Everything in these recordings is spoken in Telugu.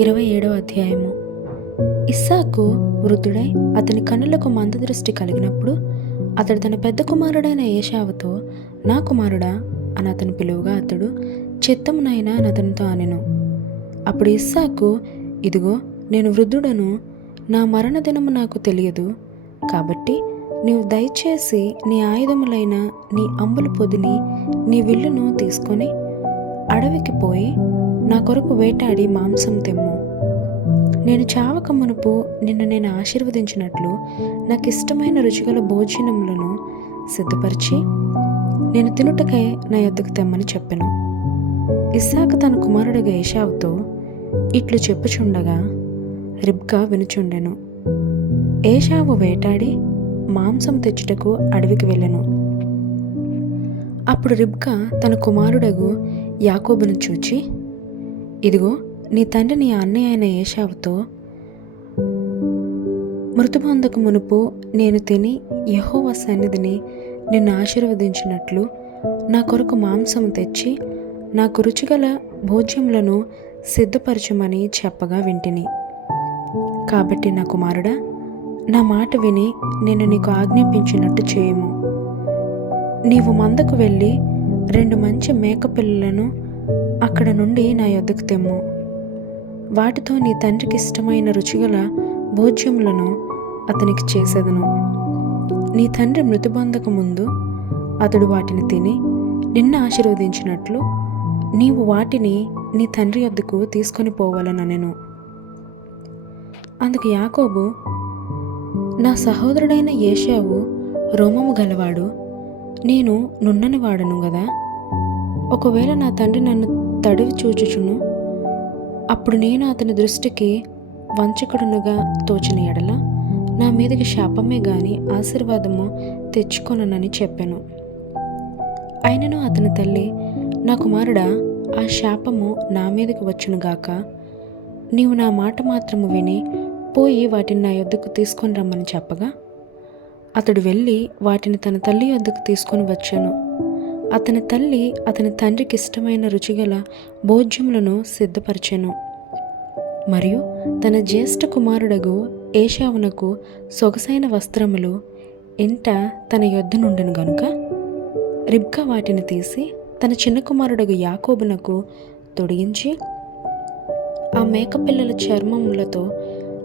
27 ఇస్సాకు వృద్ధుడై అతని కన్నులకు మందదృష్టి కలిగినప్పుడు అతడు తన పెద్ద కుమారుడైన ఏశావుతో, నా కుమారుడా అని అతను పిలువగా అతడు, చిత్తమునైనా అని అతనితో అనెను. అప్పుడు ఇస్సాకు, ఇదిగో నేను వృద్ధుడను, నా మరణ దినము నాకు తెలియదు, కాబట్టి నీవు దయచేసి నీ ఆయుధములైన నీ అంబుల పొదిని నీ విల్లును తీసుకొని అడవికి పోయి నా కొరకు వేటాడి మాంసం తెమ్ము. నేను చావక మునుపు నిన్ను నేను ఆశీర్వదించినట్లు నాకు ఇష్టమైన రుచిగల భోజనములను సిద్ధపరిచి నేను తినుటకై నా యొద్దకు తెమ్మని చెప్పెను. ఇస్సాకు తన కుమారుడిగా ఏశావుతో ఇట్లు చెప్పుచుండగా రిబ్కా వినుచుండెను. ఏశావు వేటాడి మాంసం తెచ్చుటకు అడవికి వెళ్ళెను. అప్పుడు రిబ్కా తన కుమారుడగు యాకోబును చూచి, ఇదిగో నీ తండ్రి నీ అన్నయ్య అయిన ఏశావుతో, మృతుబంధకు మునుపు నేను తిని యెహోవా సన్నిధిని నిన్ను ఆశీర్వదించినట్లు నా కొరకు మాంసం తెచ్చి నాకు రుచిగల భోజ్యములను సిద్ధపరచమని చెప్పగా వింటిని. కాబట్టి నా కుమారుడా, నా మాట విని నేను నీకు ఆజ్ఞాపించినట్టు చేయుము. నీవు మందకు వెళ్ళి 2 మంచి మేకపిల్లలను అక్కడ నుండి నా యొద్దకు తెమ్ము. వాటితో నీ తండ్రికి ఇష్టమైన రుచిగల భోజ్యములను అతనికి చేసేదను. నీ తండ్రి మృతిబంధక ముందు అతడు వాటిని తిని నిన్ను ఆశీర్వదించినట్లు నీవు వాటిని నీ తండ్రి యొద్దకు తీసుకొని పోవాలనెను. అందుకు యాకోబు, నా సహోదరుడైన ఏశావు రోమము గలవాడు, నేను నున్నని వాడను గదా. ఒకవేళ నా తండ్రి నన్ను తడివి చూచుచును, అప్పుడు నేను అతని దృష్టికి వంచకుడునుగా తోచిన ఎడల నా మీదకి శాపమే గాని ఆశీర్వాదము తెచ్చుకొననని చెప్పాను. అయినను అతని తల్లి, నా కుమారుడా, ఆ శాపము నా మీదకి వచ్చునుగాక. నీవు నా మాట మాత్రము విని పోయి వాటిని నా యొద్దకు తీసుకొని రమ్మని చెప్పగా అతడు వెళ్ళి వాటిని తన తల్లి యొద్దకు తీసుకొని వచ్చాను. అతని తల్లి అతని తండ్రికి ఇష్టమైన రుచిగల భోజ్యములను సిద్ధపరిచెను. మరియు తన జ్యేష్ఠ కుమారుడగు ఏశావునకు సొగసైన వస్త్రములు ఇంట తన యొద్ద నుండెను గనుక రిబ్కా వాటిని తీసి తన చిన్న కుమారుడగు యాకోబునకు తొడిగించి ఆ మేకపిల్లల చర్మములతో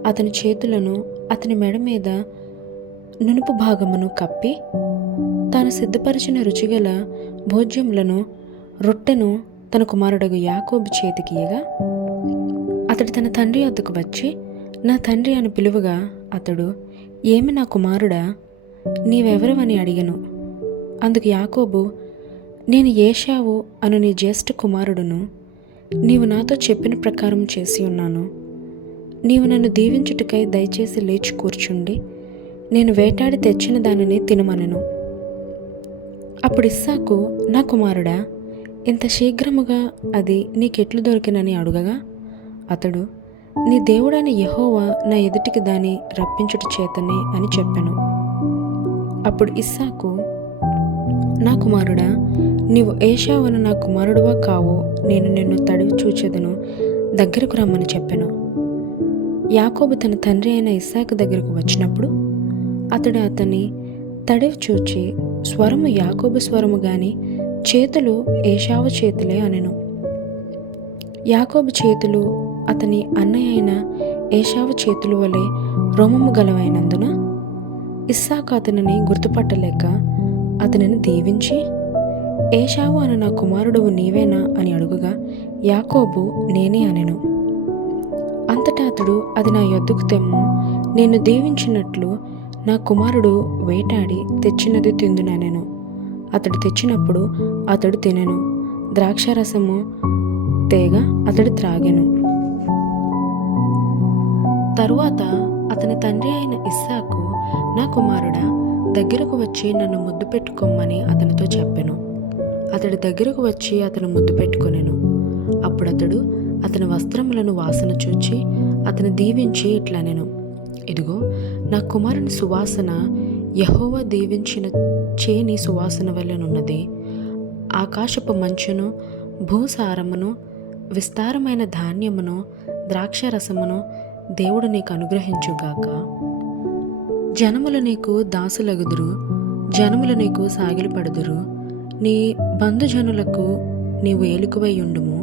అతని చేతులను అతని మెడ మీద నునుపు భాగమును కప్పి తాను సిద్ధపరిచిన రుచిగల భోజ్యములను రొట్టెను తన కుమారుడగు యాకోబు చేతికి ఇయ్యగా అతడు తన తండ్రి వద్దకు వచ్చి నా తండ్రి అని పిలువగా అతడు, ఏమి నా కుమారుడా, నీవెవరవని అడిగెను. అందుకు యాకోబు, నేను ఏశావు అను నీ జ్యేష్ఠ కుమారుడును, నీవు నాతో చెప్పిన ప్రకారం చేసి ఉన్నాను. నీవు నన్ను దీవించుటకై దయచేసి లేచి కూర్చుండి నేను వేటాడి తెచ్చిన దానిని తినమనెను. అప్పుడు ఇస్సాకు, నా కుమారుడా, ఇంత శీఘ్రముగా అది నీకెట్లు దొరికినని అడుగగా అతడు, నీ దేవుడైన యెహోవా నా ఎదుటికి దాన్ని రప్పించుట చేతనే అని చెప్పెను. అప్పుడు ఇస్సాకు, నా కుమారుడా, నీవు ఏశావును నా కుమారుడువా కావో నేను నిన్ను తడివి చూచెదను, దగ్గరకు రమ్మని చెప్పెను. యాకోబు తన తండ్రి అయిన ఇస్సాకు దగ్గరకు వచ్చినప్పుడు అతడు అతన్ని తడివి చూచి, స్వరము యాకోబు స్వరము గాని చేతులు ఏశావు చేతులే అనెను. యాకోబు చేతులు అతని అన్నయ్య అయిన ఏశావు చేతులు వలె రోమము గలవైనందున ఇస్సాకు అతనిని గుర్తుపట్టలేక అతనిని దీవించి, ఏశావు అను నా కుమారుడువు నీవేనా అని అడుగుగా యాకోబు, నేనే అనెను. అంతటా అతడు, అది నా యొద్దకు తెమ్ము, నేను దీవించినట్లు నా కుమారుడు వేటాడి తెచ్చినది తిందుననెను. అతడు తెచ్చినప్పుడు అతడు తినెను, ద్రాక్షారసము తేగ అతడు త్రాగెను. తరువాత అతని తండ్రి అయిన ఇస్సాకు, నా కుమారుడా, దగ్గరకు వచ్చి నన్ను ముద్దు పెట్టుకోమని అతనితో చెప్పెను. అతడు దగ్గరకు వచ్చి అతను ముద్దు పెట్టుకొనెను. అప్పుడు అతడు అతని వస్త్రములను వాసన చూచి అతను దీవించి ఇట్లనెను, ఇదిగో నా కుమారుని సువాసన యెహోవా దీవించిన చేని సువాసన వలెనున్నది. ఆకాశపు మంచును భూసారమును విస్తారమైన ధాన్యమును ద్రాక్షరసమును దేవుడు నీకు అనుగ్రహించుగాక. జనములు నీకు దాసులగుదురు, జనములు నీకు సాగిలపడుదురు. నీ బంధుజనులకు నీవు ఏలుకువై ఉండుము.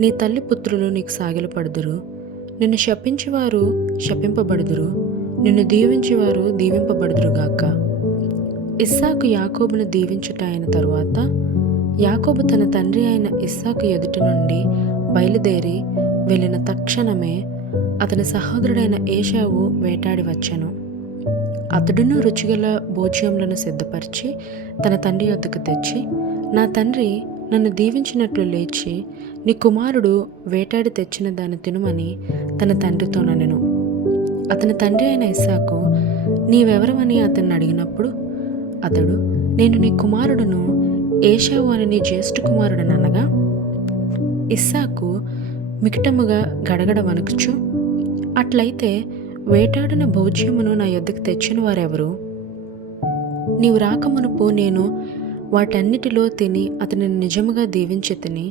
నీ తల్లి పుత్రులు నీకు సాగిలపడుదురు. నిన్ను శపించువారు శపింపబడుదురు, నిన్ను దీవించువారు దీవింపబడుదురుగాక. ఇస్సాకు యాకోబును దీవించుట అయిన తరువాత యాకోబు తన తండ్రి అయిన ఇస్సాకు ఎదుటి నుండి బయలుదేరి వెళ్ళిన తక్షణమే అతని సహోదరుడైన ఏశావు వేటాడి వచ్చెను. అతడును రుచిగల భోజ్యములను సిద్ధపరిచి తన తండ్రి వద్దకు తెచ్చి, నా తండ్రి నన్ను దీవించినట్లు లేచి నీ కుమారుడు వేటాడి తెచ్చిన దాన్ని తినుమని తన తండ్రితో ననెను. అతని తండ్రి అయిన ఇస్సాకు నీవెవరమని అతన్ని అడిగినప్పుడు అతడు, నేను నీ కుమారుడును ఏశావు అని నీ జ్యేష్ఠ కుమారుడనగా, ఇస్సాకు మికటముగా గడగడ వణుకుచు, అట్లయితే వేటాడిన భోజ్యమును నా యొద్దకు తెచ్చిన వారెవరు? నీవు రాకమునుపు నేను వాటన్నిటిలో తిని అతనిని నిజముగా దీవించి తిని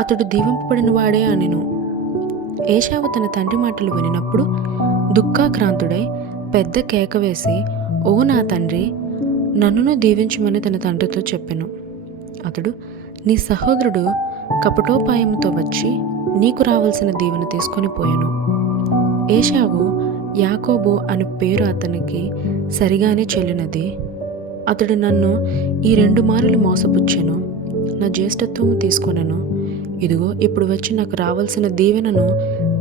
అతడు దీవింపబడిన వాడే అనెను. ఏశావు తన తండ్రి మాటలు వినినప్పుడు దుఃఖాక్రాంతుడై పెద్ద కేక వేసి, ఓ నా తండ్రి, నన్నును దీవించమని తన తండ్రితో చెప్పెను. అతడు, నీ సహోదరుడు కపటోపాయముతో వచ్చి నీకు రావాల్సిన దీవెన తీసుకొని పోయెను. ఏశావు యాకోబు అని పేరు అతనికి సరిగానే చెల్లినది. అతడు నన్ను ఈ 2 మారులు మోసపుచ్చెను, నా జ్యేష్ఠత్వము తీసుకొనెను. ఇదిగో ఇప్పుడు వచ్చి నాకు రావాల్సిన దీవెనను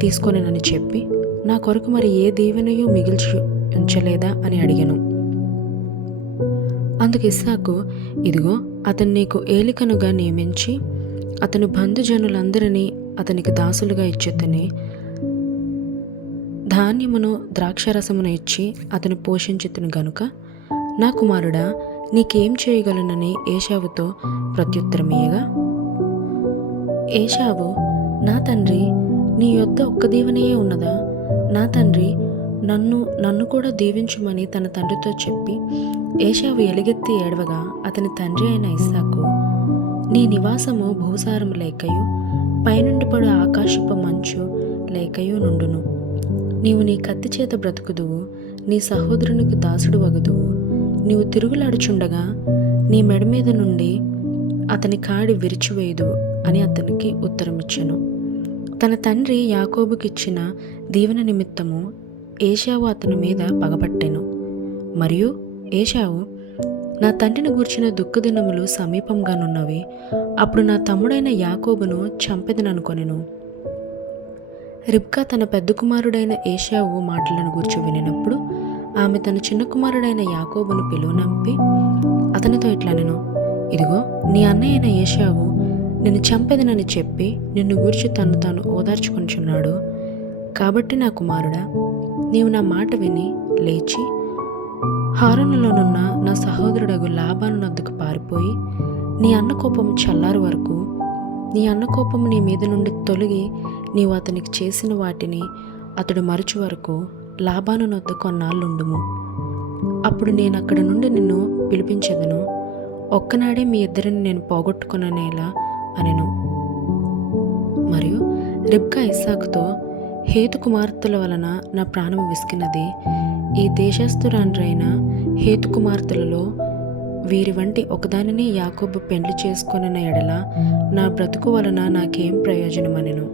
తీసుకొనెనని చెప్పి నా కొరకు మరి ఏ దీవెనయో మిగిల్చి ఉంచలేదా అని అడిగాను. అందుకు ఇస్సాకు, ఇదిగో అతను నీకు ఏలికనుగా నియమించి అతను బంధుజనులందరినీ అతనికి దాసులుగా ఇచ్చేతని ధాన్యమును ద్రాక్షరసమును ఇచ్చి అతను పోషించెతును గనుక, నా కుమారుడా, నీకేం చేయగలనని ఏశావుతో ప్రత్యుత్తరమియ్యగా, ఏశావు, నా తండ్రి, నీ యొద్ద ఒక్క దీవెనయే ఉన్నదా? నా తండ్రి, నన్ను కూడా దీవించుమని తన తండ్రితో చెప్పి ఏశావు ఎలుగెత్తి ఏడవగా అతని తండ్రి అయిన ఇస్సాకు, నీ నివాసము భూసారము లేకయు పైనుండి పడు ఆకాశపు మంచు లేకయు నుండును. నీవు నీ కత్తి చేత బ్రతుకుదువు, నీ సహోదరునికి దాసుడు వగుదువు. నీవు తిరుగులాడుచుండగా నీ మెడ మీద నుండి అతని కాడి విరిచివేయుదు అని అతనికి ఉత్తరమిచ్చెను. తన తండ్రి యాకోబుకిచ్చిన దీవెన నిమిత్తము ఏశావు అతని మీద పగపట్టెను. మరియు ఏశావు, నా తండ్రిని గూర్చిన దుఃఖదినములు సమీపంగానున్నవి, అప్పుడు నా తమ్ముడైన యాకోబును చంపెదననుకొనెను. రిబ్కా తన పెద్ద కుమారుడైన ఏశావు మాటలను గూర్చి వినినప్పుడు ఆమె తన చిన్న కుమారుడైన యాకోబును పిలువనంపి అతనితో ఇట్లనెను, ఇదిగో నీ అన్నయ్య అయిన ఏశావు నిన్ను చంపెదనని చెప్పి నిన్ను గూర్చి తను తాను ఓదార్చుకొనిచున్నాడు. కాబట్టి నా కుమారుడా, నీవు నా మాట విని లేచి హారానులోనున్న నా సహోదరుడగు లాబాను నద్దకు పారిపోయి నీ అన్న కోపము చల్లారు వరకు, నీ అన్న కోపము నీ మీద నుండి తొలగి నీవు అతనికి చేసిన వాటిని అతడు మరచు వరకు లాబాను నొద్ద కొన్నాళ్ళుండుము. అప్పుడు నేను అక్కడ నుండి నిన్ను పిలిపించెదను. ఒక్కనాడే మీ ఇద్దరిని నేను పోగొట్టుకొననేలా అనెను. మరియు రిబ్కా ఇస్సాకుతో, హేతు కుమార్తెల వలన నా ప్రాణము విసికినది. ఈ దేశస్థురాండ్రైన హేతు కుమార్తెలలో వీరి వంటి ఒకదానిని యాకోబు పెండ్లి చేసుకొనిన ఎడల నా బ్రతుకు వలన నాకేం ప్రయోజనమనెను.